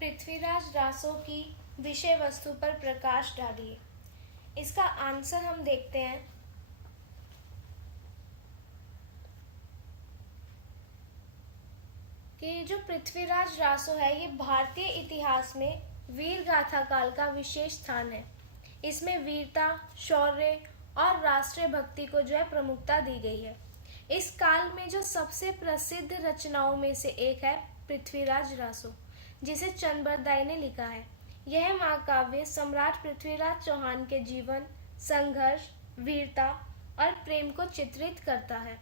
पृथ्वीराज रासो की विषय वस्तु पर प्रकाश डालिए। इसका आंसर हम देखते हैं। कि जो पृथ्वीराज रासो है ये भारतीय इतिहास में वीर गाथा काल का विशेष स्थान है। इसमें वीरता, शौर्य और राष्ट्रीय भक्ति को जो है प्रमुखता दी गई है। इस काल में जो सबसे प्रसिद्ध रचनाओं में से एक है पृथ्वीराज रासो, जिसे चंद्रबरदाई ने लिखा है। यह महाकाव्य सम्राट पृथ्वीराज चौहान के जीवन, संघर्ष, वीरता और प्रेम को चित्रित करता है।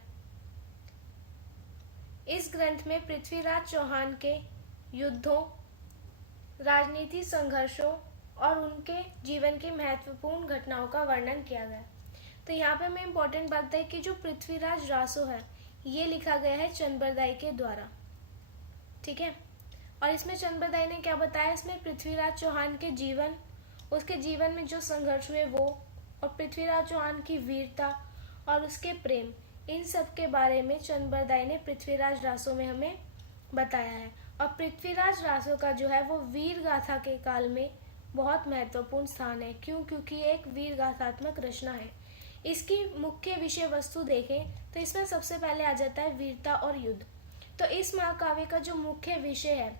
इस ग्रंथ में पृथ्वीराज चौहान के युद्धों, राजनीति संघर्षों और उनके जीवन की महत्वपूर्ण घटनाओं का वर्णन किया गया। तो यहाँ पे हमें इम्पोर्टेंट बात है कि जो पृथ्वीराज रासो है ये लिखा गया है चंद्रबरदाई के द्वारा। ठीक है। और इसमें चंद्रबरदाई ने क्या बताया, इसमें पृथ्वीराज चौहान के जीवन, उसके जीवन में जो संघर्ष हुए वो, और पृथ्वीराज चौहान की वीरता और उसके प्रेम, इन सब के बारे में चंद्रबरदाई ने पृथ्वीराज रासो में हमें बताया है। और पृथ्वीराज रासो का जो है वो वीर गाथा के काल में बहुत महत्वपूर्ण स्थान है। क्यों? क्योंकि ये एक वीर गाथात्मक रचना है। इसकी मुख्य विषय वस्तु देखें तो इसमें सबसे पहले आ जाता है वीरता और युद्ध। तो इस महाकाव्य का जो मुख्य विषय है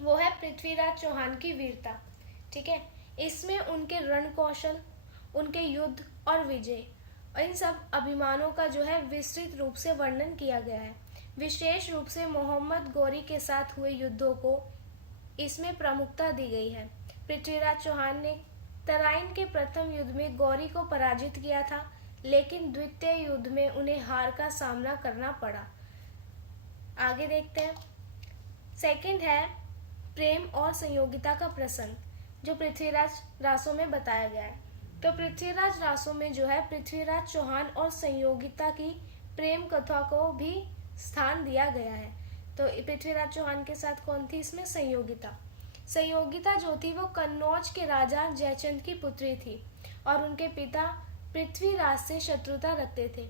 वो है पृथ्वीराज चौहान की वीरता। ठीक है। इसमें उनके रण कौशल, उनके युद्ध और विजय, इन सब अभिमानों का जो है विस्तृत रूप से वर्णन किया गया है। विशेष रूप से मोहम्मद गौरी के साथ हुए युद्धों को इसमें प्रमुखता दी गई है। पृथ्वीराज चौहान ने तराइन के प्रथम युद्ध में गौरी को पराजित किया था, लेकिन द्वितीय युद्ध में उन्हें हार का सामना करना पड़ा। आगे देखते हैं। सेकंड है प्रेम और संयोगिता का प्रसंग, जो पृथ्वीराज रासो में बताया गया है। तो पृथ्वीराज रासो में जो है पृथ्वीराज चौहान और संयोगिता की प्रेम कथा को भी स्थान दिया गया है। तो पृथ्वीराज चौहान के साथ कौन थी इसमें? संयोगिता। संयोगिता जो थी वो कन्नौज के राजा जयचंद की पुत्री थी और उनके पिता पृथ्वीराज से शत्रुता रखते थे।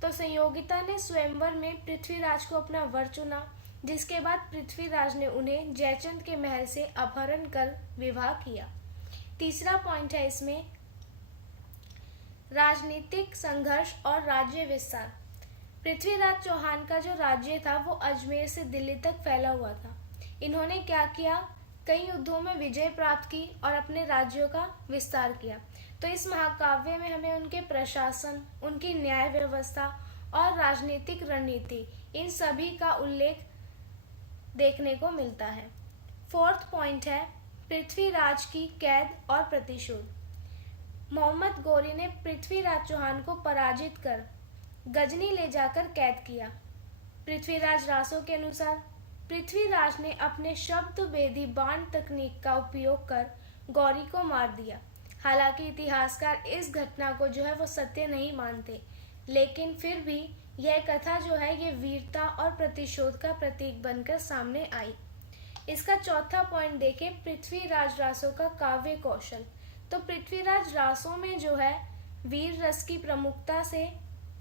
तो संयोगिता ने स्वयंवर में पृथ्वीराज को अपना वर चुना, जिसके बाद पृथ्वीराज ने उन्हें जयचंद के महल से अपहरण कर विवाह किया। तीसरा पॉइंट है इसमें राजनीतिक संघर्ष और राज्य विस्तार। पृथ्वीराज चौहान का जो राज्य था वो अजमेर से दिल्ली तक फैला हुआ था। इन्होंने क्या किया, कई युद्धों में विजय प्राप्त की और अपने राज्यों का विस्तार किया। तो इस महाकाव्य में हमें उनके प्रशासन, उनकी न्याय व्यवस्था और राजनीतिक रणनीति, इन सभी का उल्लेख देखने को मिलता है। फोर्थ पॉइंट है पृथ्वीराज की कैद और प्रतिशोध। मोहम्मद गौरी ने पृथ्वीराज चौहान को पराजित कर गजनी ले जाकर कैद किया। पृथ्वीराज रासो के अनुसार पृथ्वीराज ने अपने शब्द भेदी बाण तकनीक का उपयोग कर गौरी को मार दिया। हालांकि इतिहासकार इस घटना को जो है वो सत्य नहीं मानते, लेकिन फिर भी यह कथा जो है ये वीरता और प्रतिशोध का प्रतीक बनकर सामने आई। इसका चौथा पॉइंट देखें, पृथ्वीराज रासो का काव्य कौशल। तो पृथ्वीराज रासो में जो है वीर रस की प्रमुखता से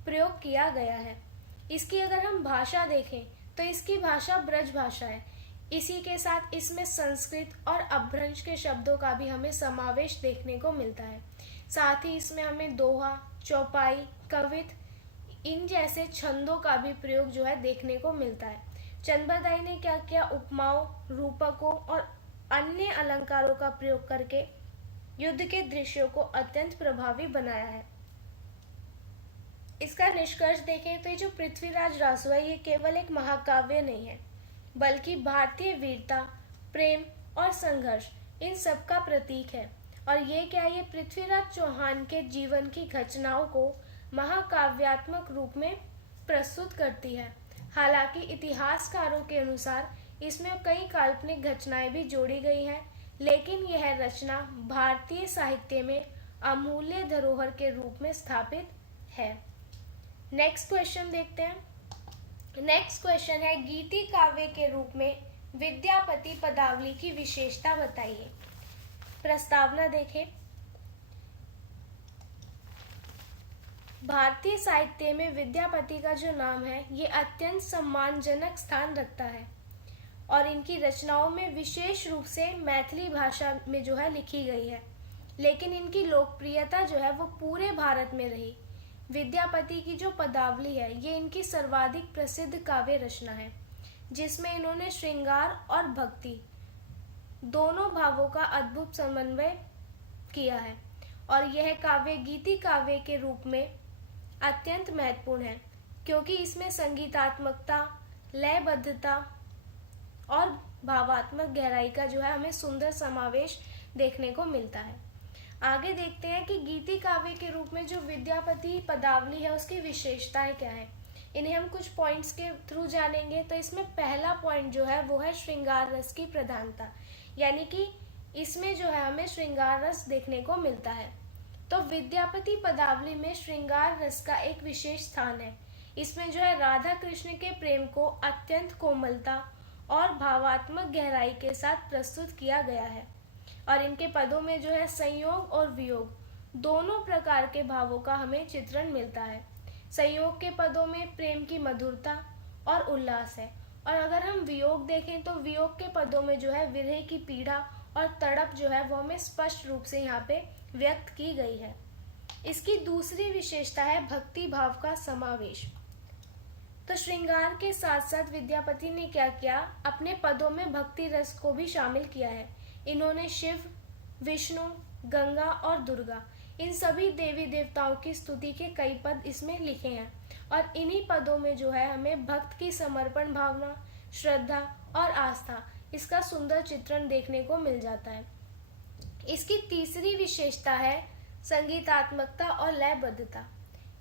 प्रयोग किया गया है। इसकी अगर हम भाषा देखें तो इसकी भाषा ब्रज भाषा है। इसी के साथ इसमें संस्कृत और अपभ्रंश के शब्दों का भी हमें समावेश देखने को मिलता है। साथ ही इसमें हमें दोहा, चौपाई, कवित, इन जैसे छंदों का भी प्रयोग जो है देखने को मिलता है। चंद्रबरदाई ने क्या किया, उपमाओं, रूपकों और अन्य अलंकारों का प्रयोग करके युद्ध के दृश्यों को अत्यंत प्रभावी बनाया है। इसका निष्कर्ष देखें तो ये जो पृथ्वीराज रासो है ये केवल एक महाकाव्य नहीं है, बल्कि भारतीय वीरता, प्रेम और संघर्ष, इन सब का प्रतीक है। और ये क्या, ये पृथ्वीराज चौहान के जीवन की घटनाओं को महाकाव्यात्मक रूप में प्रस्तुत करती है। हालांकि इतिहासकारों के अनुसार इसमें कई काल्पनिक घटनाएं भी जोड़ी गई हैं, लेकिन यह रचना भारतीय साहित्य में अमूल्य धरोहर के रूप में स्थापित है। नेक्स्ट क्वेश्चन देखते हैं। नेक्स्ट क्वेश्चन है गीति काव्य के रूप में विद्यापति पदावली की विशेषता बताइए। प्रस्तावना देखें। भारतीय साहित्य में विद्यापति का जो नाम है ये अत्यंत सम्मानजनक स्थान रखता है। और इनकी रचनाओं में विशेष रूप से मैथिली भाषा में जो है लिखी गई है, लेकिन इनकी लोकप्रियता जो है वो पूरे भारत में रही। विद्यापति की जो पदावली है ये इनकी सर्वाधिक प्रसिद्ध काव्य रचना है, जिसमें इन्होंने श्रृंगार और भक्ति दोनों भावों का अद्भुत समन्वय किया है, और यह काव्य गीति काव्य के रूप में अत्यंत महत्वपूर्ण है, क्योंकि इसमें संगीतात्मकता, लयबद्धता और भावात्मक गहराई का जो है हमें सुंदर समावेश देखने को मिलता है। आगे देखते हैं कि गीति काव्य के रूप में जो विद्यापति पदावली है उसकी विशेषताएं क्या है। इन्हें हम कुछ पॉइंट्स के थ्रू जानेंगे। तो इसमें पहला पॉइंट जो है वो है श्रृंगार रस की प्रधानता, यानी कि इसमें जो है हमें श्रृंगार रस देखने को मिलता है। तो विद्यापति पदावली में श्रृंगार रस का एक विशेष स्थान है। इसमें जो है राधा कृष्ण के प्रेम को अत्यंत कोमलता और भावात्मक गहराई के साथ प्रस्तुत किया गया है, और इनके पदों में जो है संयोग और वियोग दोनों प्रकार के भावों का हमें चित्रण मिलता है। संयोग के पदों में प्रेम की मधुरता और उल्लास है, और अगर हम वियोग देखें तो वियोग के पदों में जो है विरह की पीड़ा और तड़प जो है वो हमें स्पष्ट रूप से यहाँ पे व्यक्त की गई है। इसकी दूसरी विशेषता है भक्ति भाव का समावेश। तो श्रृंगार के साथ साथ विद्यापति ने क्या किया, अपने पदों में भक्ति रस को भी शामिल किया है। इन्होंने शिव, विष्णु, गंगा और दुर्गा इन सभी देवी देवताओं की स्तुति के कई पद इसमें लिखे हैं, और इन्हीं पदों में जो है हमें भक्त की समर्पण भावना, श्रद्धा और आस्था इसका सुंदर चित्रण देखने को मिल जाता है। इसकी तीसरी विशेषता है संगीतात्मकता और लयबद्धता।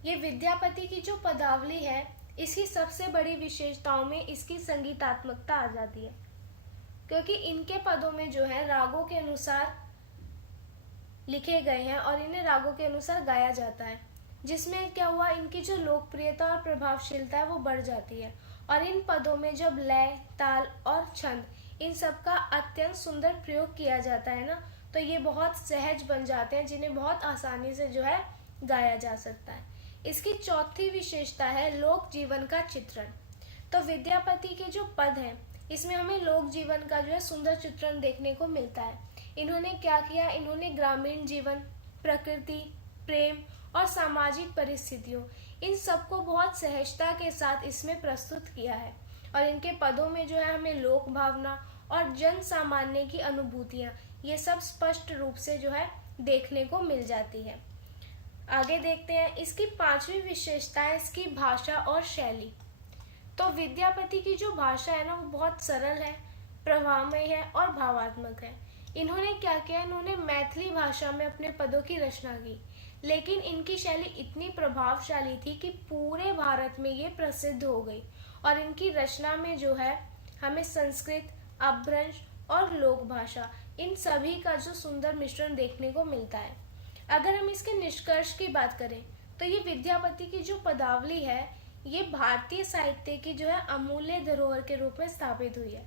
ये विद्यापति की जो पदावली है इसकी सबसे बड़ी विशेषताओं में इसकी संगीतात्मकता आ जाती है, क्योंकि इनके पदों में जो है रागों के अनुसार लिखे गए हैं और इन्हें रागों के अनुसार गाया जाता है, जिसमें क्या हुआ, इनकी जो लोकप्रियता और प्रभावशीलता है वो बढ़ जाती है। और इन पदों में जब लय, ताल और छंद इन सब का अत्यंत सुंदर प्रयोग किया जाता है ना, तो ये बहुत सहज बन जाते हैं, जिन्हें बहुत आसानी से जो है गाया जा सकता है। इसकी चौथी विशेषता है लोक जीवन का चित्रण। तो विद्यापति के जो पद हैं इसमें हमें लोक जीवन का जो है सुंदर चित्रण देखने को मिलता है। इन्होंने क्या किया, इन्होंने ग्रामीण जीवन, प्रकृति, प्रेम और सामाजिक परिस्थितियों इन सबको बहुत सहजता के साथ इसमें प्रस्तुत किया है, और इनके पदों में जो है हमें लोक भावना और जन सामान्य की अनुभूतियाँ ये सब स्पष्ट रूप से जो है देखने को मिल जाती है। आगे देखते हैं, इसकी पांचवी विशेषता है इसकी भाषा और शैली। तो विद्यापति की जो भाषा है ना वो बहुत सरल है, प्रभावमय है और भावात्मक है। इन्होंने क्या किया, इन्होंने मैथिली भाषा में अपने पदों की रचना की, लेकिन इनकी शैली इतनी प्रभावशाली थी कि पूरे भारत में ये प्रसिद्ध हो गई, और इनकी रचना में जो है हमें संस्कृत, अपभ्रंश और लोक भाषा इन सभी का जो सुंदर मिश्रण देखने को मिलता है। अगर हम इसके निष्कर्ष की बात करें तो ये विद्यापति की जो पदावली है ये भारतीय साहित्य की जो है अमूल्य धरोहर के रूप में स्थापित हुई है।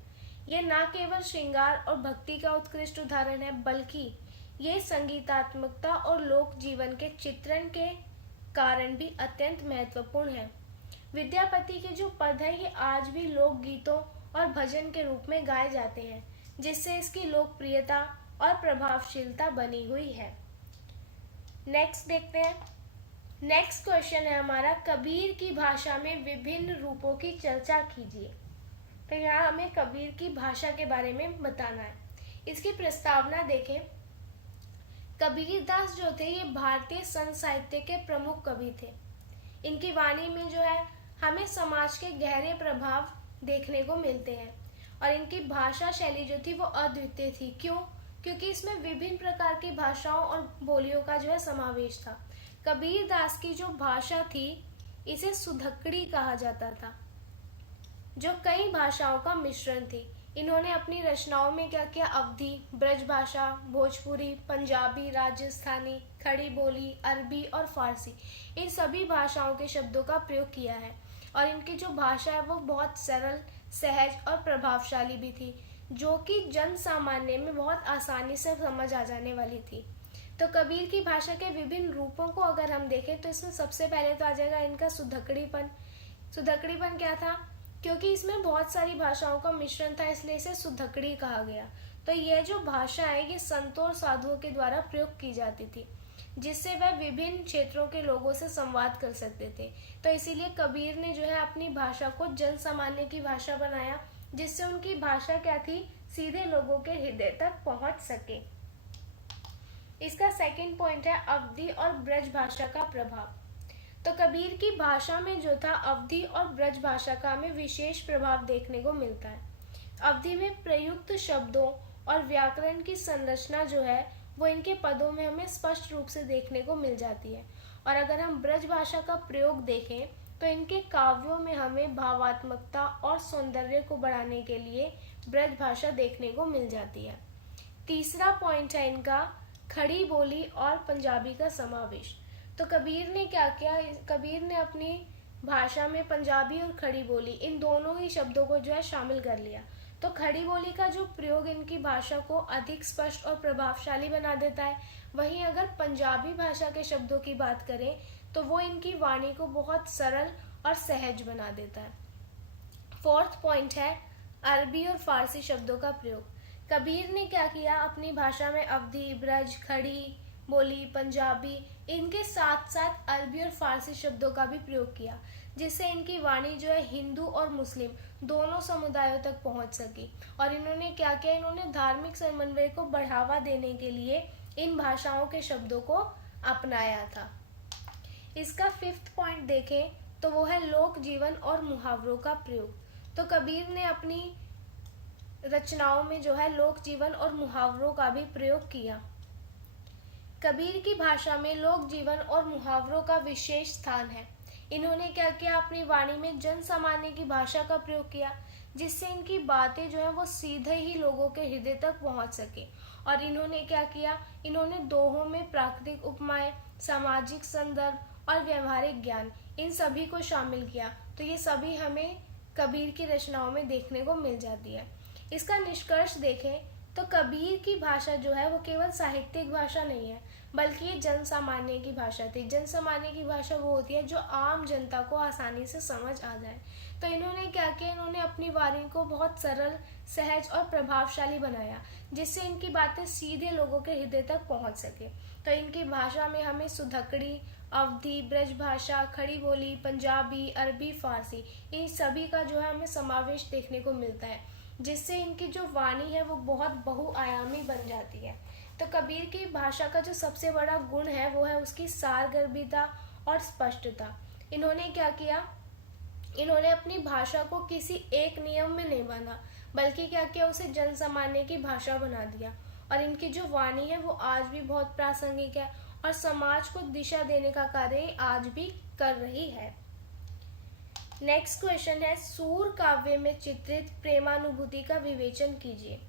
ये न केवल श्रृंगार और भक्ति का उत्कृष्ट उदाहरण है, बल्कि ये संगीतात्मकता और लोक जीवन के चित्रण के कारण भी अत्यंत महत्वपूर्ण है। विद्यापति के जो पद है ये आज भी लोक गीतों और भजन के रूप में गाए जाते हैं, जिससे इसकी लोकप्रियता और प्रभावशीलता बनी हुई है। नेक्स्ट देखते हैं। नेक्स्ट क्वेश्चन है हमारा, कबीर की भाषा में विभिन्न रूपों की चर्चा कीजिए। तो यहाँ हमें कबीर की भाषा के बारे में बताना है। इसकी प्रस्तावना देखें। कबीरदास जो थे ये भारतीय संत साहित्य के प्रमुख कवि थे। इनकी वाणी में जो है हमें समाज के गहरे प्रभाव देखने को मिलते हैं, और इनकी भाषा शैली जो थी वो अद्वितीय थी। क्यों? क्योंकि इसमें विभिन्न प्रकार की भाषाओं और बोलियों का जो है समावेश था। कबीरदास की जो भाषा थी इसे सुधक्कड़ी कहा जाता था, जो कई भाषाओं का मिश्रण थी। इन्होंने अपनी रचनाओं में क्या किया, अवधी, ब्रज भाषा, भोजपुरी, पंजाबी, राजस्थानी, खड़ी बोली, अरबी और फारसी इन सभी भाषाओं के शब्दों का प्रयोग किया है, और इनकी जो भाषा है वो बहुत सरल, सहज और प्रभावशाली भी थी, जो कि जन सामान्य में बहुत आसानी से समझ आ जाने वाली थी। तो कबीर की भाषा के विभिन्न रूपों को अगर हम देखें तो इसमें सबसे पहले तो आ जाएगा इनका सुधकड़ीपन। सुधकड़ीपन क्या था? क्योंकि इसमें बहुत सारी भाषाओं का मिश्रण था, इसलिए इसे सुधकड़ी कहा गया। तो यह जो भाषा है ये संतों और साधुओं के द्वारा प्रयोग की जाती थी, जिससे वह विभिन्न क्षेत्रों के लोगों से संवाद कर सकते थे। तो इसीलिए कबीर ने जो है अपनी भाषा को जन सामान्य की भाषा बनाया, जिससे उनकी भाषा क्या थी, सीधे लोगों के हृदय तक पहुंच सके। इसका सेकंड पॉइंट है अवधी और ब्रज भाषा का प्रभाव। तो कबीर की भाषा में जो था अवधी और ब्रज भाषा का हमें विशेष प्रभाव देखने को मिलता है। अवधी में प्रयुक्त शब्दों और व्याकरण की संरचना जो है वो इनके पदों में हमें स्पष्ट रूप से देखने को मिल जाती है। और अगर हम ब्रज भाषा का प्रयोग देखें तो इनके काव्यों में हमें भावात्मकता और सौंदर्य को बढ़ाने के लिए ब्रज भाषा देखने को मिल जाती है। तीसरा पॉइंट है इनका खड़ी बोली और पंजाबी का समावेश। तो कबीर ने क्या किया, कबीर ने अपनी भाषा में पंजाबी और खड़ी बोली इन दोनों ही शब्दों को जो है शामिल कर लिया। तो खड़ी बोली का जो प्रयोग इनकी भाषा को अधिक स्पष्ट और प्रभावशाली बना देता है। वहीं अगर पंजाबी भाषा के शब्दों की बात करें तो वो इनकी वाणी को बहुत सरल और सहज बना देता है। फोर्थ पॉइंट है अरबी और फारसी शब्दों का प्रयोग। कबीर ने क्या किया, अपनी भाषा में अवधी, ब्रज, खड़ी बोली, पंजाबी इनके साथ साथ अरबी और फारसी शब्दों का भी प्रयोग किया, जिससे इनकी वाणी जो है हिंदू और मुस्लिम दोनों समुदायों तक पहुंच सकी। और इन्होंने क्या किया, इन्होंने धार्मिक समन्वय को बढ़ावा देने के लिए इन भाषाओं के शब्दों को अपनाया था। इसका फिफ्थ पॉइंट देखें तो वो है लोक जीवन और मुहावरों का प्रयोग। तो कबीर ने अपनी रचनाओं में जो है लोक जीवन और मुहावरों का भी प्रयोग किया। कबीर की भाषा में लोक जीवन और मुहावरों का विशेष स्थान है। इन्होंने क्या किया, अपनी वाणी में जन सामान्य की भाषा का प्रयोग किया, जिससे इनकी बातें जो है वो सीधे ही लोगों के हृदय तक पहुंच सके। और इन्होंने क्या किया, इन्होंने दोहों में प्राकृतिक उपमाएं, सामाजिक संदर्भ और व्यवहारिक ज्ञान इन सभी को शामिल किया। तो ये सभी हमें कबीर की रचनाओं में देखने को मिल जाती है। इसका निष्कर्ष देखें तो कबीर की भाषा जो है वो केवल साहित्यिक भाषा नहीं है, बल्कि ये जन सामान्य की भाषा थी। जन सामान्य की भाषा वो होती है जो आम जनता को आसानी से समझ आ जाए। तो इन्होंने क्या किया, इन्होंने अपनी वाणी को बहुत सरल, सहज और प्रभावशाली बनाया, जिससे इनकी बातें सीधे लोगों के हृदय तक पहुंच सके। तो इनकी भाषा में हमें सुधकड़ी, अवधी, ब्रज भाषा, खड़ी बोली, पंजाबी, अरबी, फारसी इन सभी का जो है हमें समावेश देखने को मिलता है, जिससे इनकी जो वाणी है वो बहुत बहुआयामी बन जाती है। तो कबीर की भाषा का जो सबसे बड़ा गुण है वो है उसकी सारगर्भिता और स्पष्टता। इन्होंने क्या किया, इन्होंने अपनी भाषा को किसी एक नियम में नहीं बांधा, बल्कि क्या किया, उसे जन सामान्य की भाषा बना दिया। और इनकी जो वाणी है वो आज भी बहुत प्रासंगिक है और समाज को दिशा देने का कार्य आज भी कर रही है। नेक्स्ट क्वेश्चन है सूर काव्य में चित्रित प्रेमानुभूति का विवेचन कीजिए।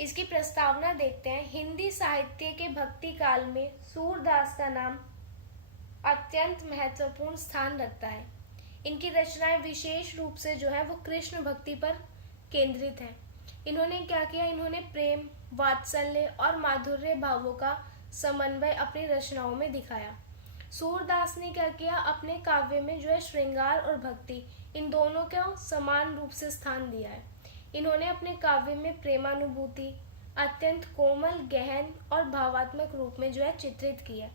इसकी प्रस्तावना देखते हैं। हिंदी साहित्य के भक्ति काल में सूरदास का नाम अत्यंत महत्वपूर्ण स्थान रखता है। इनकी रचनाएं विशेष रूप से जो है वो कृष्ण भक्ति पर केंद्रित हैं। इन्होंने क्या किया, इन्होंने प्रेम, वात्सल्य और माधुर्य भावों का समन्वय अपनी रचनाओं में दिखाया। सूरदास ने क्या किया, अपने काव्य में जो है श्रृंगार और भक्ति इन दोनों को समान रूप से स्थान दिया है। इन्होंने अपने काव्य में प्रेमानुभूति अत्यंत कोमल, गहन और भावात्मक रूप में जो है चित्रित की है।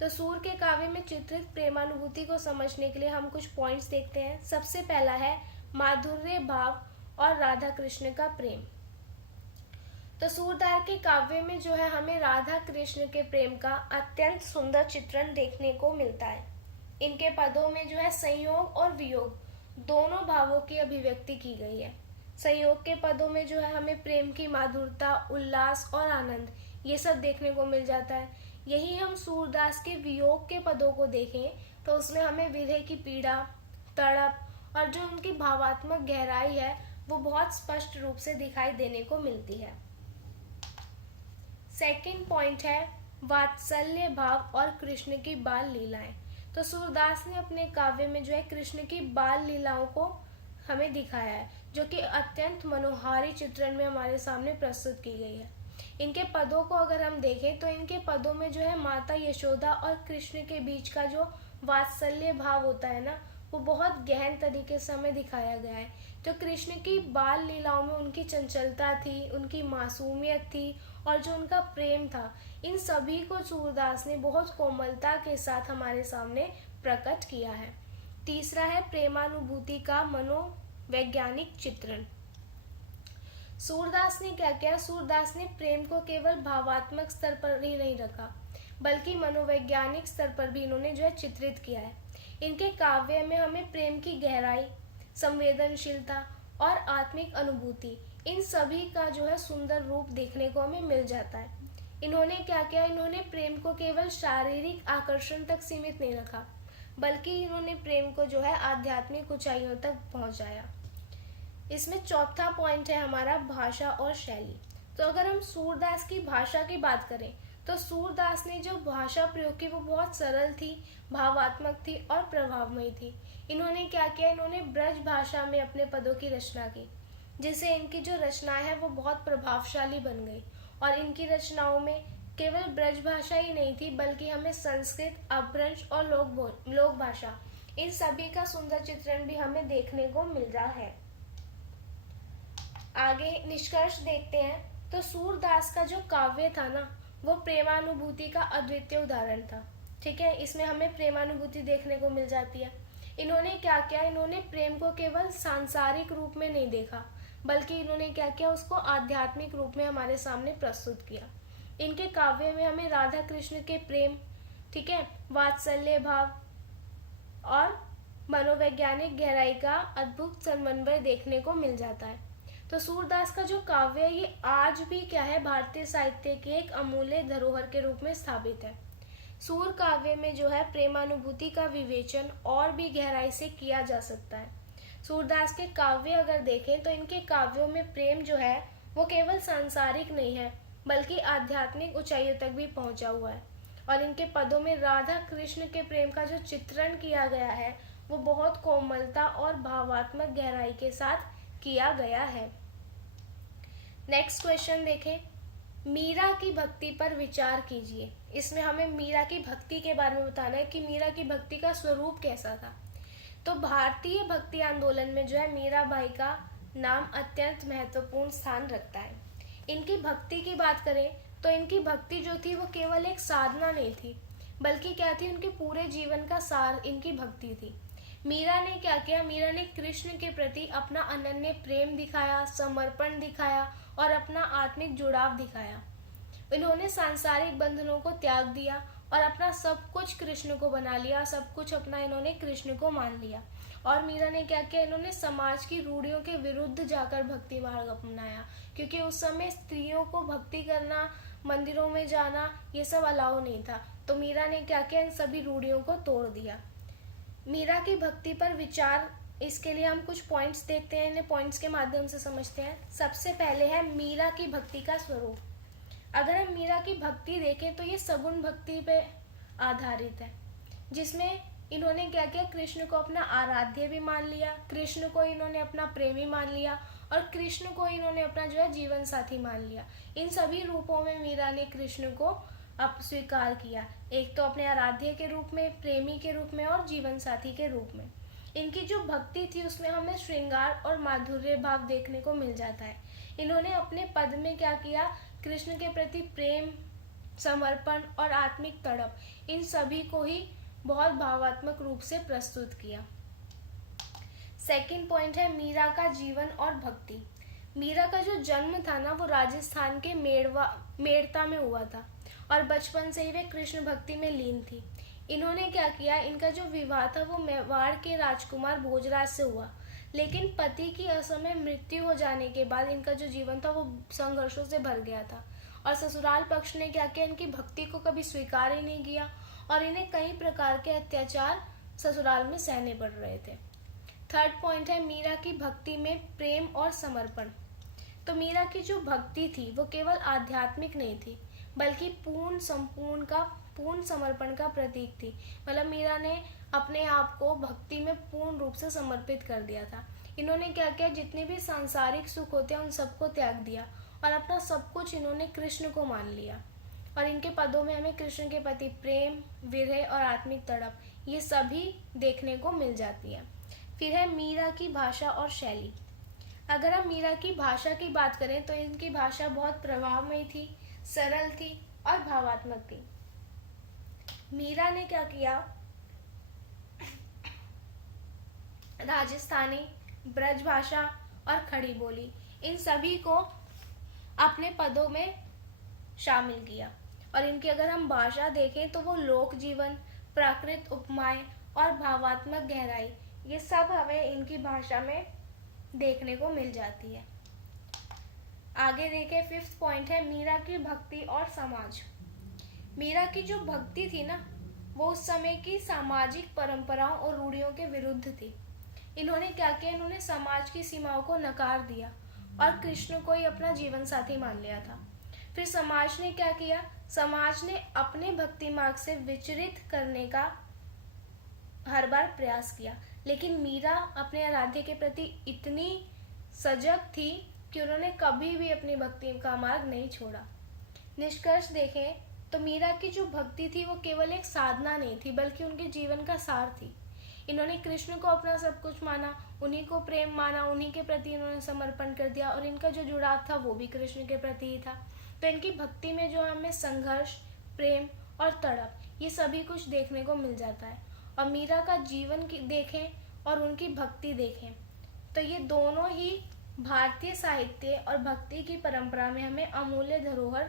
तो सूर के काव्य में चित्रित प्रेमानुभूति को समझने के लिए हम कुछ पॉइंट्स देखते हैं। सबसे पहला है माधुर्य भाव और राधा कृष्ण का प्रेम। तो सूरदास के काव्य में जो है हमें राधा कृष्ण के प्रेम का अत्यंत सुंदर चित्रण देखने को मिलता है। इनके पदों में जो है संयोग और वियोग दोनों भावों की अभिव्यक्ति की गई है। संयोग के पदों में जो है हमें प्रेम की माधुरता, उल्लास और आनंद ये सब देखने को मिल जाता है। यही हम सूरदास के वियोग के पदों को देखें तो उसमें हमें विरह की पीड़ा, तड़प और जो उनकी भावात्मक गहराई है वो बहुत स्पष्ट रूप से दिखाई देने को मिलती है। सेकंड पॉइंट है वात्सल्य भाव और कृष्ण की बाल लीलाएं। तो सूरदास ने अपने काव्य में जो है कृष्ण की बाल लीलाओं को हमें दिखाया है, जो कि अत्यंत मनोहारी चित्रण में हमारे सामने प्रस्तुत की गई है। इनके पदों को अगर हम देखें तो इनके पदों में जो है माता यशोदा और कृष्ण के बीच का जो वात्सल्य भाव होता है ना, वो बहुत गहन तरीके से हमें दिखाया गया है। जो कृष्ण की बाल लीलाओं में उनकी चंचलता थी, उनकी मासूमियत थी और जो उनका प्रेम था, इन सभी को सूरदास ने बहुत कोमलता के साथ हमारे सामने प्रकट किया है। तीसरा है प्रेमानुभूति का मनोवैज्ञानिक चित्रण। सूरदास ने क्या किया? सूरदास ने प्रेम को केवल भावात्मक स्तर पर ही नहीं रखा, बल्कि मनोवैज्ञानिक स्तर पर भी इन्होंने जो है चित्रित किया है। इनके काव्य में हमें प्रेम की गहराई, संवेदनशीलता और आत्मिक अनुभूति, इन सभी का जो है सुंदर रूप देखने को हमें मिल जाता है। इन्होंने क्या किया? इन्होंने प्रेम को केवल शारीरिक आकर्षण तक सीमित नहीं रखा, बल्कि इन्होंने प्रेम को जो है आध्यात्मिक ऊंचाइयों तक पहुंचाया। इसमें चौथा पॉइंट है हमारा भाषा और शैली। तो अगर हम सूरदास की भाषा की बात करें तो सूरदास ने जो भाषा प्रयोग की वो बहुत सरल थी, भावात्मक थी और प्रभावमयी थी। इन्होंने क्या किया? इन्होंने ब्रज भाषा में अपने पदों की रचना की, जिससे इनकी जो रचनाएं है वो बहुत प्रभावशाली बन गई। और इनकी रचनाओं में केवल ब्रज भाषा ही नहीं थी, बल्कि हमें संस्कृत, अपभ्रंश और लोक भाषा, इन सभी का सुंदर चित्रण भी हमें देखने को मिल रहा है। आगे निष्कर्ष देखते हैं। तो सूरदास का जो काव्य था ना, वो प्रेमानुभूति का अद्वितीय उदाहरण था। ठीक है, इसमें हमें प्रेमानुभूति देखने को मिल जाती है। इन्होंने क्या किया? इन्होंने प्रेम को केवल सांसारिक रूप में नहीं देखा, बल्कि इन्होंने क्या किया? उसको आध्यात्मिक रूप में हमारे सामने प्रस्तुत किया। इनके काव्य में हमें राधा कृष्ण के प्रेम, ठीक है, वात्सल्य भाव और मनोवैज्ञानिक गहराई का अद्भुत समन्वय देखने को मिल जाता है। तो सूरदास का जो काव्य है ये आज भी क्या है? भारतीय साहित्य की एक अमूल्य धरोहर के रूप में स्थापित है। सूर काव्य में जो है प्रेमानुभूति का विवेचन और भी गहराई से किया जा सकता है। सूरदास के काव्य अगर देखें तो इनके काव्यों में प्रेम जो है वो केवल सांसारिक नहीं है, बल्कि आध्यात्मिक ऊंचाइयों तक भी पहुंचा हुआ है। और इनके पदों में राधा कृष्ण के प्रेम का जो चित्रण किया गया है वो बहुत कोमलता और भावात्मक गहराई के साथ किया गया है। नेक्स्ट क्वेश्चन देखें, मीरा की भक्ति पर विचार कीजिए। इसमें हमें मीरा की भक्ति के बारे में बताना है कि मीरा की भक्ति का स्वरूप कैसा था। तो भारतीय भक्ति आंदोलन में जो है मीराबाई का नाम अत्यंत महत्वपूर्ण स्थान रखता है। इनकी भक्ति की बात करें तो इनकी भक्ति जो थी वो केवल एक साधना नहीं थी, बल्कि क्या थी? उनके पूरे जीवन का सार इनकी भक्ति थी। मीरा ने क्या किया? मीरा ने कृष्ण के प्रति अपना अनन्य प्रेम दिखाया, समर्पण दिखाया और अपना आत्मिक जुड़ाव दिखाया। इन्होंने सांसारिक बंधनों को त्याग दिया और अपना सब कुछ कृष्ण को बना लिया, सब कुछ अपना इन्होंने कृष्ण को मान लिया। और मीरा ने क्या किया? इन्होंने समाज की रूढ़ियों के विरुद्ध जाकर भक्ति मार्ग अपनाया, क्योंकि उस समय स्त्रियों को भक्ति करना, मंदिरों में जाना, ये सब अलाउ नहीं था। तो मीरा ने क्या किया? इन सभी रूढ़ियों को तोड़ दिया। मीरा की भक्ति पर विचार, इसके लिए हम कुछ पॉइंट्स देखते हैं, इन्हें पॉइंट्स के माध्यम से समझते हैं। सबसे पहले है मीरा की भक्ति का स्वरूप। अगर हम मीरा की भक्ति देखें तो ये सगुण भक्ति पे आधारित है, जिसमें इन्होंने क्या किया? कृष्ण को अपना आराध्य भी मान लिया, कृष्ण को इन्होंने अपना प्रेमी मान लिया और कृष्ण को इन्होंने अपना जो है जीवन साथी मान लिया। इन सभी रूपों में मीरा ने कृष्ण को अब स्वीकार किया, एक तो अपने आराध्य के रूप में, प्रेमी के रूप में और जीवन साथी के रूप में। इनकी जो भक्ति थी उसमें हमें श्रृंगार और माधुर्य भाव देखने को मिल जाता है। इन्होंने अपने पद में क्या किया? कृष्ण के प्रति प्रेम, समर्पण और आत्मिक तड़प, इन सभी को ही बहुत भावात्मक रूप से प्रस्तुत किया। सेकंड पॉइंट है मीरा का जीवन और भक्ति। मीरा का जो जन्म था ना वो राजस्थान के मेड़ता में हुआ था और बचपन से ही वे कृष्ण भक्ति में लीन थी। इन्होंने क्या किया? इनका जो विवाह था वो मेवाड़ के राजकुमार भोजराज से हुआ, लेकिन पति की असमय मृत्यु हो जाने के बाद इनका जो जीवन था वो संघर्षों से भर गया था और ससुराल पक्ष ने क्या किया? इनकी भक्ति को कभी स्वीकार ही नहीं किया और इन्हें कई प्रकार के अत्याचार ससुराल में सहने पड़ रहे थे। थर्ड पॉइंट है मीरा की भक्ति में प्रेम और समर्पण। तो मीरा की जो भक्ति थी वो केवल आध्यात्मिक नहीं थी, बल्कि पूर्ण समर्पण का प्रतीक थी। मतलब मीरा ने अपने आप को भक्ति में पूर्ण रूप से समर्पित कर दिया था। इन्होंने क्या किया? जितने भी सांसारिक सुख होते हैं उन सबको त्याग दिया और अपना सब कुछ इन्होंने कृष्ण को मान लिया। और इनके पदों में हमें कृष्ण के प्रति प्रेम, विरह और आत्मिक तड़प, ये सभी देखने को मिल जाती है। फिर है मीरा की भाषा और शैली। अगर हम मीरा की भाषा की बात करें तो इनकी भाषा बहुत प्रभावमयी थी, सरल थी और भावात्मक थी। मीरा ने क्या किया, राजस्थानी, ब्रज भाषा और खड़ी बोली, इन सभी को अपने पदों में शामिल किया। और इनकी अगर हम भाषा देखें तो वो लोक जीवन, प्राकृत उपमाएं और भावात्मक गहराई, ये सब हमें इनकी भाषा में देखने को मिल जाती है। आगे देखें, 5th पॉइंट है मीरा की भक्ति और समाज। मीरा की जो भक्ति थी ना, वो उस समय की सामाजिक परंपराओं और रूढ़ियों के विरुद्ध थी। इन्होंने क्या किया, इन्होंने समाज की सीमाओं को नकार दिया और कृष्ण को ही अपना जीवन साथी मान लिया था। फिर समाज ने क्या किया, समाज ने अपने भक्ति मार्ग से विचलित करने का हर बार प्रयास किया, लेकिन मीरा अपने आराध्य के प्रति इतनी सजग थी कि उन्होंने कभी भी अपनी भक्ति का मार्ग नहीं छोड़ा। निष्कर्ष देखें तो मीरा की जो भक्ति थी वो केवल एक साधना नहीं थी, बल्कि उनके जीवन का सार थी। इन्होंने कृष्ण को अपना सब कुछ माना, उन्हीं को प्रेम माना, उन्हीं के प्रति इन्होंने समर्पण कर दिया और इनका जो जुड़ाव था वो भी कृष्ण के प्रति ही था। तो इनकी भक्ति में जो हमें संघर्ष, प्रेम और तड़प, ये सभी कुछ देखने को मिल जाता है। और मीरा का जीवन देखें और उनकी भक्ति देखें तो ये दोनों ही भारतीय साहित्य और भक्ति की परंपरा में हमें अमूल्य धरोहर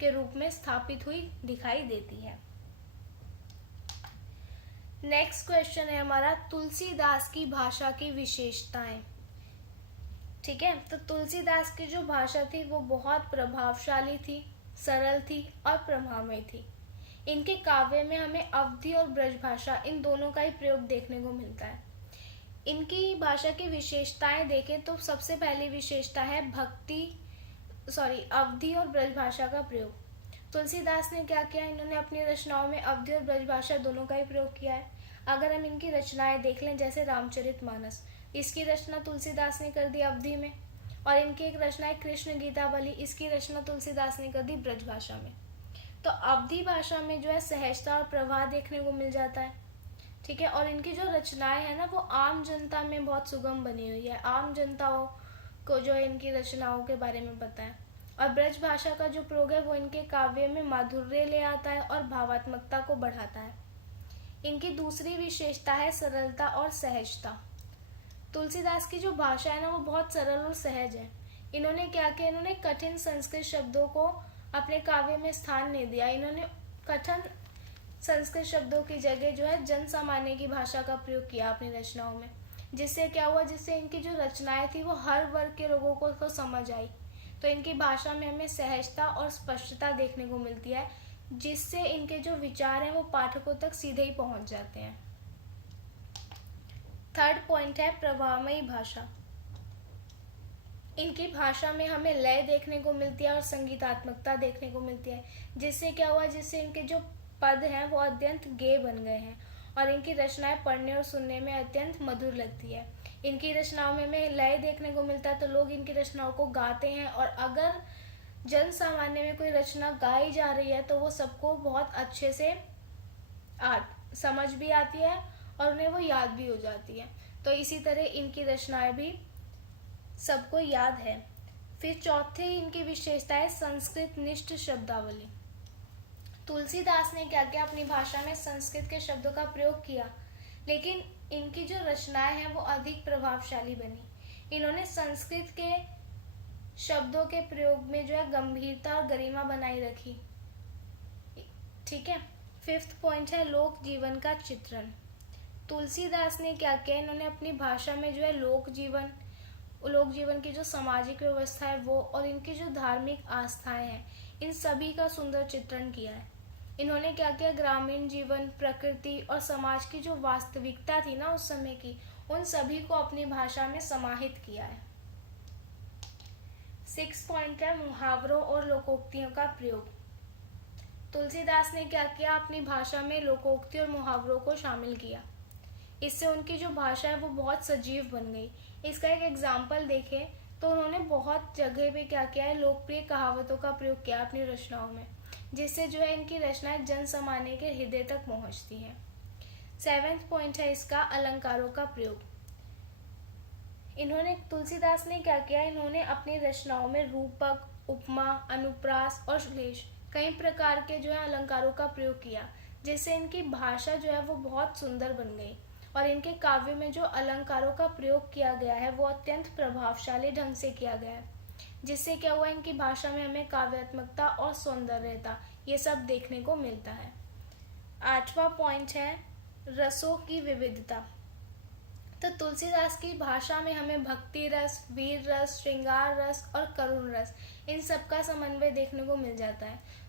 के रूप में स्थापित हुई दिखाई देती है। नेक्स्ट क्वेश्चन है हमारा, तुलसीदास की भाषा की विशेषताएं। ठीक है, तो तुलसीदास की जो भाषा थी वो बहुत प्रभावशाली थी, सरल थी और प्रभावमयी थी। इनके काव्य में हमें अवधी और ब्रज भाषा, इन दोनों का ही प्रयोग देखने को मिलता है। इनकी भाषा की विशेषताएं देखें तो सबसे पहली विशेषता है अवधी और ब्रज भाषा का प्रयोग। तुलसीदास ने क्या किया, इन्होंने अपनी रचनाओं में अवधी और ब्रज भाषा दोनों का ही प्रयोग किया है। अगर हम इनकी रचनाएं देख लें, जैसे रामचरितमानस, इसकी रचना तुलसीदास ने कर दी अवधी में, और इनकी एक रचना है कृष्ण गीतावली, इसकी रचना तुलसीदास ने कर दी ब्रज भाषा में। तो अवधी भाषा में जो है सहजता और प्रवाह देखने को मिल जाता है। ठीक है, और इनकी जो रचनाएं हैं ना, वो आम जनता में बहुत सुगम बनी हुई है, आम जनताओं को जो है इनकी रचनाओं के बारे में पता है। और ब्रज भाषा का जो प्रयोग है वो इनके काव्य में माधुर्य ले आता है और भावात्मकता को बढ़ाता है। इनकी दूसरी विशेषता है सरलता और सहजता। तुलसीदास की जो भाषा है ना, वो बहुत सरल और सहज है। इन्होंने क्या किया, इन्होंने कठिन संस्कृत शब्दों को अपने काव्य में स्थान नहीं दिया। इन्होंने कठिन संस्कृत शब्दों की जगह जो है जन सामान्य की भाषा का प्रयोग किया अपनी रचनाओं में। जिससे क्या हुआ, जिससे इनकी जो रचनाएं थी वो हर वर्ग के लोगों को तो समझ आई। तो इनकी भाषा में हमें सहजता और स्पष्टता देखने को मिलती है, जिससे इनके जो विचार हैं वो पाठकों तक सीधे ही पहुंच जाते हैं। 3rd पॉइंट है प्रभावमयी भाषा। इनकी भाषा में हमें लय देखने को मिलती है और संगीतात्मकता देखने को मिलती है, जिससे क्या हुआ, जिससे इनके जो पद हैं वो अत्यंत गेय बन गए हैं और इनकी रचनाएं पढ़ने और सुनने में अत्यंत मधुर लगती है। इनकी रचनाओं में हमें लय देखने को मिलता है, तो लोग इनकी रचनाओं को गाते हैं, और अगर जन सामान्य में कोई रचना गाई जा रही है तो वो सबको बहुत अच्छे से समझ भी आती है और उन्हें वो याद भी हो जाती है। तो इसी तरह इनकी रचनाएं भी सबको याद है। फिर चौथे इनकी विशेषता है संस्कृत निष्ठ शब्दावली। तुलसीदास ने क्या किया, अपनी भाषा में संस्कृत के शब्दों का प्रयोग किया, लेकिन इनकी जो रचनाएं हैं वो अधिक प्रभावशाली बनी। इन्होंने संस्कृत के शब्दों के प्रयोग में जो है गंभीरता और गरिमा बनाई रखी। ठीक है, 5th पॉइंट है लोक जीवन का चित्रण। तुलसीदास ने क्या किया, इन्होंने अपनी भाषा में जो है लोक जीवन की जो सामाजिक व्यवस्था है वो, और इनकी जो धार्मिक आस्थाएं हैं, इन सभी का सुंदर चित्रण किया है। इन्होंने क्या किया, ग्रामीण जीवन, प्रकृति और समाज की जो वास्तविकता थी ना उस समय की, उन सभी को अपनी भाषा में समाहित किया है। 6 पॉइंट है मुहावरों और लोकोक्तियों का प्रयोग। तुलसीदास ने क्या किया, अपनी भाषा में लोकोक्ति और मुहावरों को शामिल किया। इससे उनकी जो भाषा है वो बहुत सजीव बन गई। इसका एक एग्जाम्पल देखें तो उन्होंने बहुत जगह पे क्या किया है, लोकप्रिय कहावतों का प्रयोग किया अपनी रचनाओं में, जिससे जो है इनकी रचनाएं जन सामान्य के हृदय तक पहुंचती हैं। 7वां पॉइंट है इसका अलंकारों का प्रयोग। इन्होंने तुलसीदास ने क्या किया, इन्होंने अपनी रचनाओं में रूपक, उपमा, अनुप्रास और श्लेष कई प्रकार के जो है अलंकारों का प्रयोग किया, जिससे इनकी भाषा जो है वो बहुत सुंदर बन गई। और इनके काव्य में जो अलंकारों का प्रयोग किया गया है वो अत्यंत प्रभावशाली ढंग से किया गया है, जिससे क्या हुआ, इनकी भाषा में हमें काव्यात्मकता और सौंदर्यता ये सब देखने को मिलता है। 8वां पॉइंट है रसों की विविधता। तो तुलसीदास की भाषा में हमें भक्ति रस, वीर रस, श्रृंगार रस और करुण रस इन सब का समन्वय देखने को मिल जाता है।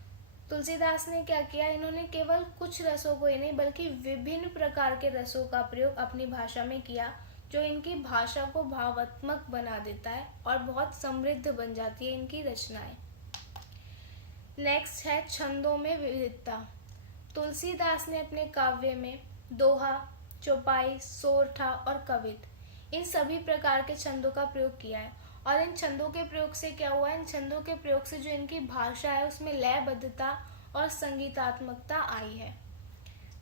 तुलसीदास ने क्या किया, इन्होंने केवल कुछ रसों को ही नहीं बल्कि विभिन्न प्रकार के रसों का प्रयोग अपनी भाषा में किया, जो इनकी भाषा को भावात्मक बना देता है और बहुत समृद्ध बन जाती है इनकी रचनाएं। नेक्स्ट है छंदों में विविधता। तुलसीदास ने अपने काव्य में दोहा, चौपाई, सोरठा और कवित इन सभी प्रकार के छंदों का प्रयोग किया है। और इन छंदों के प्रयोग से क्या हुआ, इन छंदों के प्रयोग से जो इनकी भाषा है उसमें लयबद्धता और संगीतात्मकता आई है।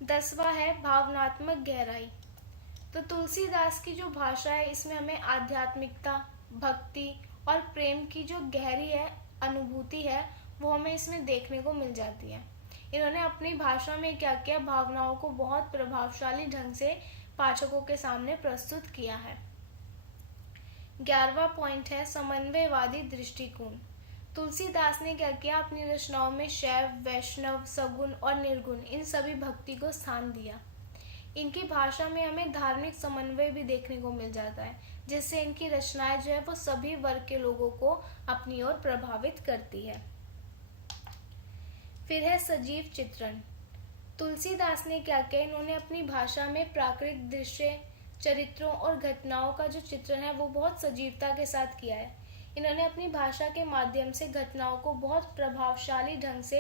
10वां है भावनात्मक गहराई। तो तुलसीदास की जो भाषा है इसमें हमें आध्यात्मिकता, भक्ति और प्रेम की जो गहरी है अनुभूति है वो हमें इसमें देखने को मिल जाती है। इन्होंने अपनी भाषा में क्या किया, भावनाओं को बहुत प्रभावशाली ढंग से पाठकों के सामने प्रस्तुत किया है। 11वां पॉइंट है समन्वयवादी दृष्टिकोण। तुलसीदास ने क्या किया, अपनी रचनाओं में शैव, वैष्णव, सगुण और निर्गुण इन सभी भक्ति को स्थान दिया। इनकी भाषा में हमें धार्मिक समन्वय भी देखने को मिल जाता है, जिससे इनकी रचनाएं जो है वो सभी वर्ग के लोगों को अपनी ओर प्रभावित करती है। फिर है सजीव चित्रण। तुलसीदास ने क्या किया, इन्होंने अपनी भाषा में प्राकृतिक दृश्य, चरित्रों और घटनाओं का जो चित्रण है वो बहुत सजीवता के साथ किया है। इन्होंने अपनी भाषा के माध्यम से घटनाओं को बहुत प्रभावशाली ढंग से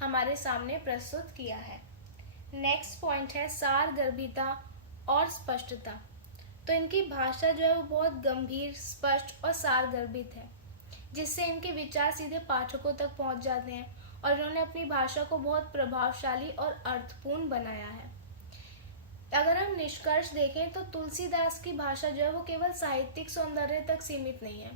हमारे सामने प्रस्तुत किया है। नेक्स्ट पॉइंट है सारगर्भिता और स्पष्टता। तो इनकी भाषा जो है वो बहुत गंभीर, स्पष्ट और सारगर्भित है, जिससे इनके विचार सीधे पाठकों तक पहुंच जाते हैं और इन्होंने अपनी भाषा को बहुत प्रभावशाली और अर्थपूर्ण बनाया है। अगर हम निष्कर्ष देखें तो तुलसीदास की भाषा जो है वो केवल साहित्यिक सौंदर्य तक सीमित नहीं है,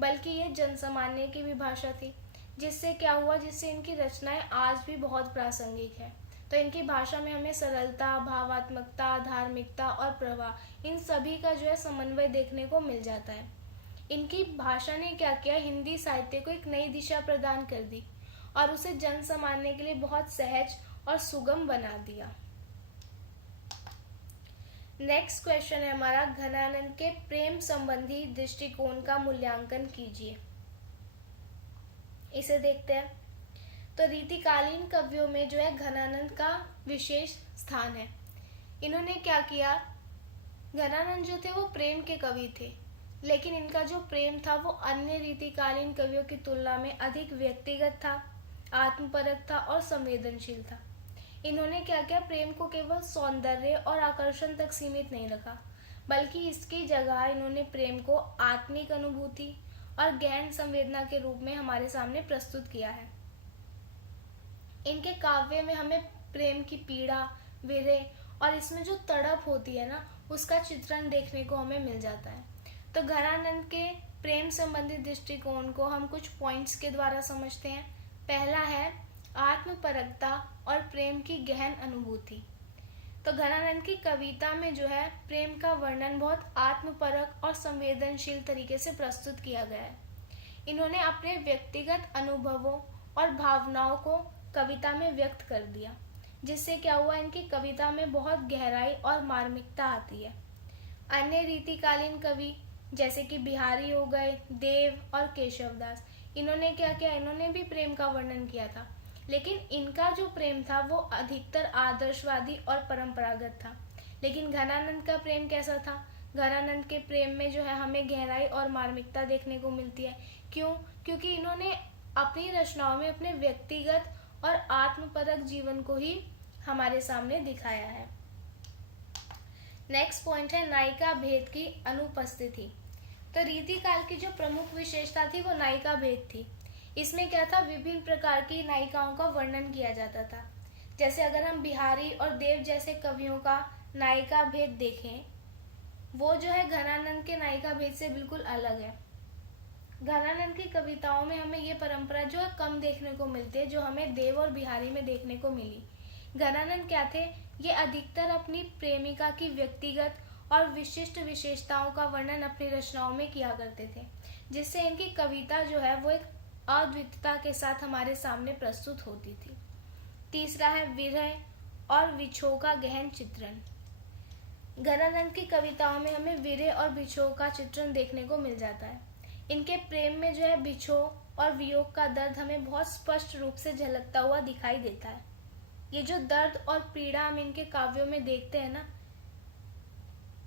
बल्कि ये जनसामान्य की भी भाषा थी, जिससे क्या हुआ, जिससे इनकी रचनाएं आज भी बहुत प्रासंगिक है। तो इनकी भाषा में हमें सरलता, भावात्मकता, धार्मिकता और प्रवाह इन सभी का जो है समन्वय देखने को मिल जाता है। इनकी भाषा ने क्या किया, हिंदी साहित्य को एक नई दिशा प्रदान कर दी और उसे जन सामान्य के लिए बहुत सहज और सुगम बना दिया। नेक्स्ट क्वेश्चन है हमारा, घनानंद के प्रेम संबंधी दृष्टिकोण का मूल्यांकन कीजिए। इसे देखते हैं। तो रीतिकालीन कवियों में जो है घनानंद का विशेष स्थान है। इन्होंने क्या किया, घनानंद जो थे वो प्रेम के कवि थे, लेकिन इनका जो प्रेम था वो अन्य रीतिकालीन कवियों की तुलना में अधिक व्यक्तिगत था, आत्मपरक था और संवेदनशील था। इन्होंने क्या किया, प्रेम को केवल सौंदर्य और आकर्षण तक सीमित नहीं रखा, बल्कि इसकी जगह इन्होंने प्रेम को आत्मिक अनुभूति और गहन संवेदना के रूप में हमारे सामने प्रस्तुत किया है। इनके काव्य में हमें प्रेम की पीड़ा, विरह और इसमें जो तड़प होती है ना, उसका चित्रण देखने को हमें मिल जाता है। तो घनानंद के प्रेम संबंधी दृष्टिकोण को हम कुछ पॉइंट्स के द्वारा समझते हैं। पहला है आत्मपरकता और प्रेम की गहन अनुभूति। तो घनानंद की कविता में जो है प्रेम का वर्णन बहुत आत्मपरक और संवेदनशील तरीके से प्रस्तुत किया गया है। इन्होंने अपने व्यक्तिगत अनुभवों और भावनाओं को कविता में व्यक्त कर दिया, जिससे क्या हुआ, इनकी कविता में बहुत गहराई और मार्मिकता आती है। अन्य रीतिकालीन कवि जैसे कि बिहारी हो गए, देव और केशवदास, इन्होंने क्या किया, इन्होंने भी प्रेम का वर्णन किया था, लेकिन इनका जो प्रेम था वो अधिकतर आदर्शवादी और परंपरागत था। लेकिन घनानंद का प्रेम कैसा था, घनानंद के प्रेम में जो है हमें गहराई और मार्मिकता देखने को मिलती है। क्यों? क्योंकि इन्होंने अपनी रचनाओं में अपने व्यक्तिगत और आत्मपरक जीवन को ही हमारे सामने दिखाया है। नेक्स्ट पॉइंट है नायिका भेद की अनुपस्थिति। तो रीतिकाल की जो प्रमुख विशेषता थी वो नायिका भेद थी। इसमें क्या था, विभिन्न प्रकार की नायिकाओं का वर्णन किया जाता था। जैसे अगर हम बिहारी और देव जैसे कवियों का नायिका भेद देखें, वो जो है घनानंद के नायिका भेद से बिल्कुल अलग है। घनानंद की कविताओं में हमें ये परंपरा जो है कम देखने को मिलती है, जो हमें देव और बिहारी में देखने को मिली। घनानंद क्या थे, ये अधिकतर अपनी प्रेमिका की व्यक्तिगत और विशिष्ट विशेषताओं का वर्णन अपनी रचनाओं में किया करते थे, जिससे इनकी कविता जो है वो एक अद्वितीयता के साथ हमारे सामने प्रस्तुत होती थी। तीसरा है विरह और विछोह का गहन चित्रण। घनानंद की कविताओं में हमें विरह और विछोह का चित्रण देखने को मिल जाता है। इनके प्रेम में जो है विछोह और वियोग का दर्द हमें बहुत स्पष्ट रूप से झलकता हुआ दिखाई देता है। ये जो दर्द और पीड़ा हम इनके काव्यों में देखते हैं ना,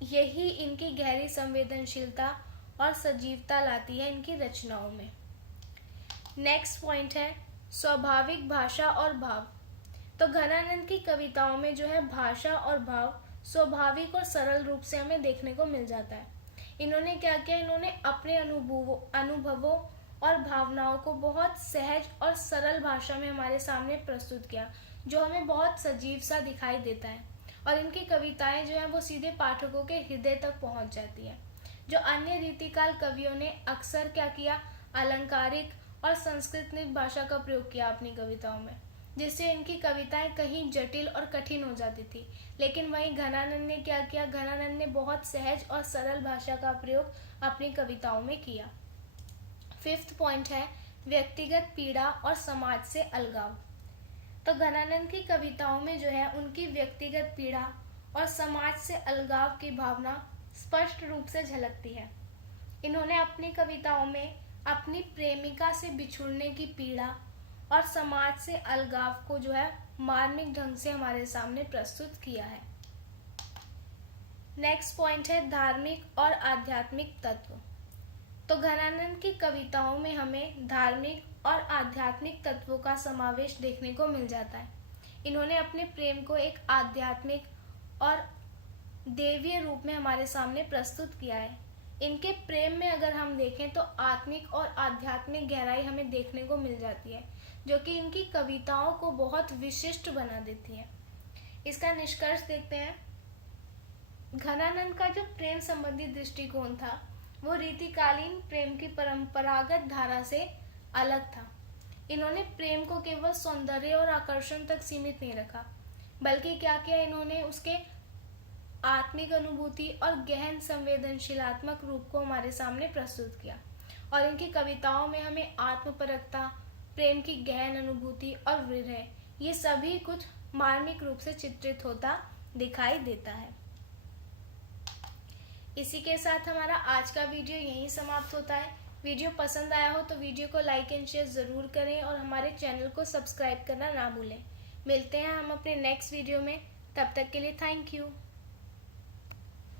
यही इनकी गहरी संवेदनशीलता और सजीवता लाती है इनकी रचनाओं में। नेक्स्ट पॉइंट है स्वाभाविक भाषा और भाव। तो घनानंद की कविताओं में जो है भाषा और भाव स्वाभाविक और सरल रूप से हमें देखने को मिल जाता है। इन्होंने क्या किया, इन्होंने अपने अनुभवों और भावनाओं को बहुत सहज और सरल भाषा में हमारे सामने प्रस्तुत किया, जो हमें बहुत सजीव सा दिखाई देता है। और इनकी कविताएं जो हैं वो सीधे पाठकों के हृदय तक पहुंच जाती हैं। जो अन्य रीतिकाल कवियों ने अक्सर क्या किया, अलंकारिक और संस्कृत भाषा का प्रयोग किया अपनी कविताओं में, जिससे इनकी कविताएं कहीं जटिल और कठिन हो जाती थी। लेकिन वहीं घनानंद ने क्या किया, घनानंद ने बहुत सहज और सरल भाषा का प्रयोग अपनी कविताओं में किया। फिफ्थ पॉइंट है व्यक्तिगत पीड़ा और समाज से अलगाव। तो घनानंद की कविताओं में जो है उनकी व्यक्तिगत पीड़ा और समाज से अलगाव की भावना स्पष्ट रूप से झलकती है। इन्होंने अपनी कविताओं में अपनी प्रेमिका से बिछुड़ने की पीड़ा और समाज से अलगाव को जो है मार्मिक ढंग से हमारे सामने प्रस्तुत किया है। नेक्स्ट पॉइंट है धार्मिक और आध्यात्मिक तत्व। तो घनानंद की कविताओं में हमें धार्मिक और आध्यात्मिक तत्वों का समावेश देखने को मिल जाता है। इन्होंने अपने प्रेम को एक आध्यात्मिक और देवीय रूप में हमारे सामने प्रस्तुत किया है। इनके प्रेम में अगर हम देखें तो आत्मिक और आध्यात्मिक गहराई हमें देखने को मिल जाती है, जो कि इनकी कविताओं को बहुत विशिष्ट बना देती है। इसका निष्कर्ष देखते हैं। घनानंद का जो प्रेम संबंधी दृष्टिकोण था वो रीतिकालीन प्रेम की परंपरागत धारा से अलग था। इन्होंने प्रेम को केवल सौंदर्य और आकर्षण तक सीमित नहीं रखा, बल्कि क्या किया, इन्होंने उसके आत्मिक अनुभूति और गहन संवेदनशीलात्मक रूप को हमारे सामने प्रस्तुत किया। और इनकी कविताओं में हमें आत्मपरकता, प्रेम की गहन अनुभूति और विरह, ये सभी कुछ मार्मिक रूप से चित्रित होता दिखाई देता है। इसी के साथ हमारा आज का वीडियो यहीं समाप्त होता है। वीडियो पसंद आया हो तो वीडियो को लाइक एंड शेयर ज़रूर करें और हमारे चैनल को सब्सक्राइब करना ना भूलें। मिलते हैं हम अपने नेक्स्ट वीडियो में, तब तक के लिए थैंक यू।